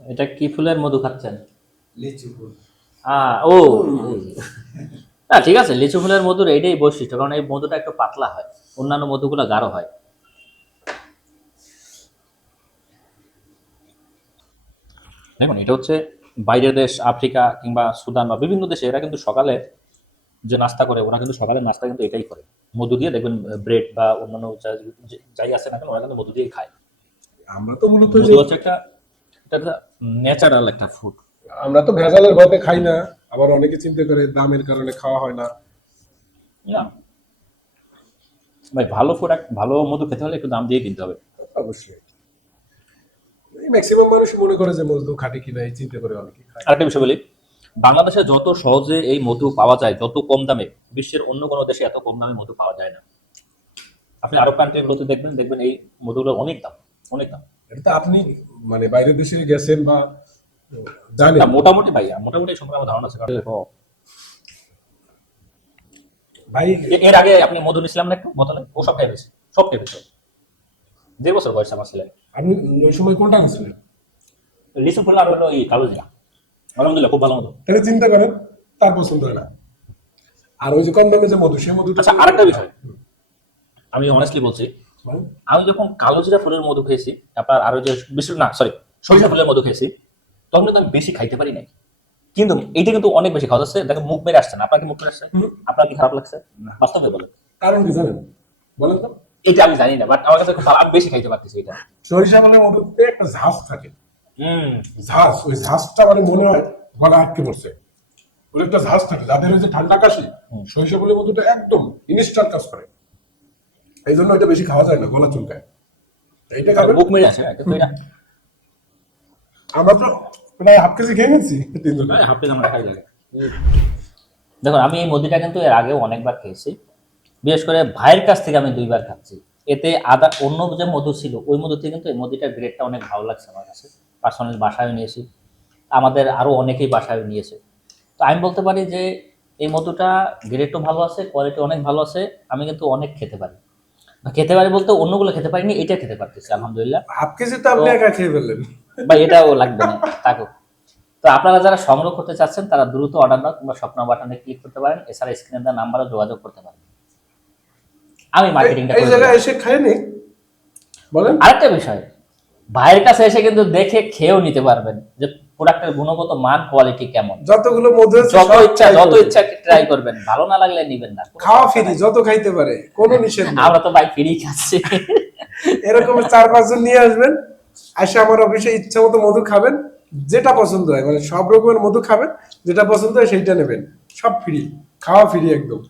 এটা কি ফুলের মধু খাচ্ছেন? লিচু ফুল। ও। না ঠিক আছে লিচু ফুলের মধুর এইটাই বৈশিষ্ট্য কারণ এই মধুটা একটু পাতলা হয় অন্যান্য মধুগুলো গাঢ় হয়। দেখুন এটা হচ্ছে বাইরের দেশ আফ্রিকা কিংবা সুদান বা বিভিন্ন দেশে এরা কিন্তু সকালে যে নাস্তা করে ওরা কিন্তু সকালের নাস্তা কিন্তু এটাই করে। মধু দিয়ে দেখবেন ব্রেড বা অন্যান্য যাই আছে না কেন ওরা কিন্তু মধু দিয়ে খায়। আমরা তো মূলত মধু একটা এটা ন্যাচারাল একটা ফুড আমরা তো ভেজালের ঘরে খাই না আবার অনেকে চিন্তা করে দামের কারণে খাওয়া হয় না। না। ভাই ভালো প্রোডাক্ট ভালো মধু খেতে হলে একটু দাম দিয়ে কিনতে হবে। অবশ্যই। ম্যাক্সিমাম মানুষ মনে করে যে মজদু খাটি কিনা এই চিন্তা করে অনেকে খায়। আরেকটা বিষয় বলি বাংলাদেশে যত সহজে এই মধু পাওয়া যায় যত কম দামে বিশ্বের অন্য কোনো দেশে এত কম দামে মধু পাওয়া যায় না। আপনি আরব কান্ট্রিগুলোতে দেখবেন দেখবেন এই মধুগুলোর অনেক দাম অনেক দাম। তো আপনি মানে বাইরের দেশে গেছেন বা জানেন? মোটামুটি ভাই মোটামুটি সম্পর্কে আমার ধারণা আছে ভাই এর আগে আপনি মধু নিছিলাম না ও সব খেয়ে ফেলেছে সব খেয়ে ফেলেছে দেড় বছর বয়স আমার ছেলে। আপনি ওই সময় কোনটা আনছিলেন লিচু ফুল আর হলো এই আলহামদুলিল্লাহ খুব ভালো মধু তাহলে চিন্তা করেন তার পছন্দ হয় না। আর ওই যে কম দামে যে মধু সে মধুটা আচ্ছা আরেকটা বিষয়। আমি অনেস্টলি বলছি। আমি যখন কালো জিরা ফুলের মধু খেয়েছি আপনার আরও যে বিশেষ না সরি সরিষা ফুলের মধু খেয়েছি তখন কিন্তু আমি বেশি খাইতে পারি নাই। কিন্তু এইটা কিন্তু অনেক বেশি খাওয়া যাচ্ছে দেখেন মুখ বেড়ে আসছে না আপনার কি মুখ বেড়ে আসছে? আপনার কি খারাপ লাগছে? বাস্তবে বলেন। কারণ কি জানেন? বলেন তো। এটা আমি জানি না বাট আমার কাছে খুব আমি বেশি খাইতে পারতেছি এটা। সরিষা বলে মধুতে একটা ঝাঁস থাকে। হুম। ঝাঁস ওই ঝাঁসটা মানে মনে হয় গলা আটকে পড়ছে। ওর একটা ঝাঁস থাকে যাদের ওই যে ঠান্ডা কাশি সরিষা বলে মধুটা একদম ইনস্টান্ট কাজ করে। এই জন্য এটা বেশি খাওয়া যায় না গলা চুলকায়। এইটা খাবেন? মুখ মেরে এটা আমরা তো প্রায় হাফ কেজি খেয়ে গেছি তিনজন। হাফ প্লেট আমরা খাই লাগে দেখুন আমি এই মুদিটা কিন্তু এর আগেও অনেকবার খেয়েছি। বিশেষ করে ভাইয়ের কাছ থেকে আমি দুইবার খাচ্ছি। এতে আদা অন্য যে মধু ছিল ওই মধু থেকে কিন্তু এই মধুটার গ্রেডটা অনেক ভালো লাগছে আমার কাছে। পার্সোনাল বাসায় নিয়েছি। আমাদের আরও অনেকেই বাসায় নিয়েছে। তো আমি বলতে পারি যে এই মধুটা গ্রেডও ভালো আছে কোয়ালিটি অনেক ভালো আছে। আমি কিন্তু অনেক খেতে পারি। খেতে পারি বলতে অন্যগুলো খেতে পারিনি এটা খেতে পারতেছি আলহামদুলিল্লাহ। হাফ কেজি তো আপনি একা খেয়ে ফেললেন। বা এটাও লাগবে না থাকুক তো আপনারা যারা সংগ্রহ করতে চাচ্ছেন তারা দ্রুত অর্ডার দাও কিংবা স্বপ্ন বাটনে ক্লিক করতে পারেন এছাড়া স্ক্রিনে দেওয়া নাম্বারও যোগাযোগ করতে পারেন। আমি মার্কেটিংটা এই জায়গায় এসে খায় নি? বলেন। আরেকটা বিষয় ভাইয়ের কাছে এসে কিন্তু দেখে খেয়েও নিতে পারবেন যে প্রোডাক্টের গুণগত মান কোয়ালিটি কেমন? যতগুলো মধু আছে যত ইচ্ছা যত ইচ্ছা ট্রাই করবেন। ভালো না লাগলে নিবেন না। খাওয়া ফ্রি যত খাইতে পারে কোনো নিষেধ নেই। আমরা তো ভাই ফ্রি খাচ্ছি। এরকম চার পাঁচজন নিয়ে আসবেন এসে আমার অফিসে ইচ্ছা মতো মধু খাবেন যেটা পছন্দ হয়। মানে সব রকমের মধু খাবেন যেটা পছন্দ হয় সেইটা নেবেন। সব ফ্রি খাওয়া ফ্রি একদম।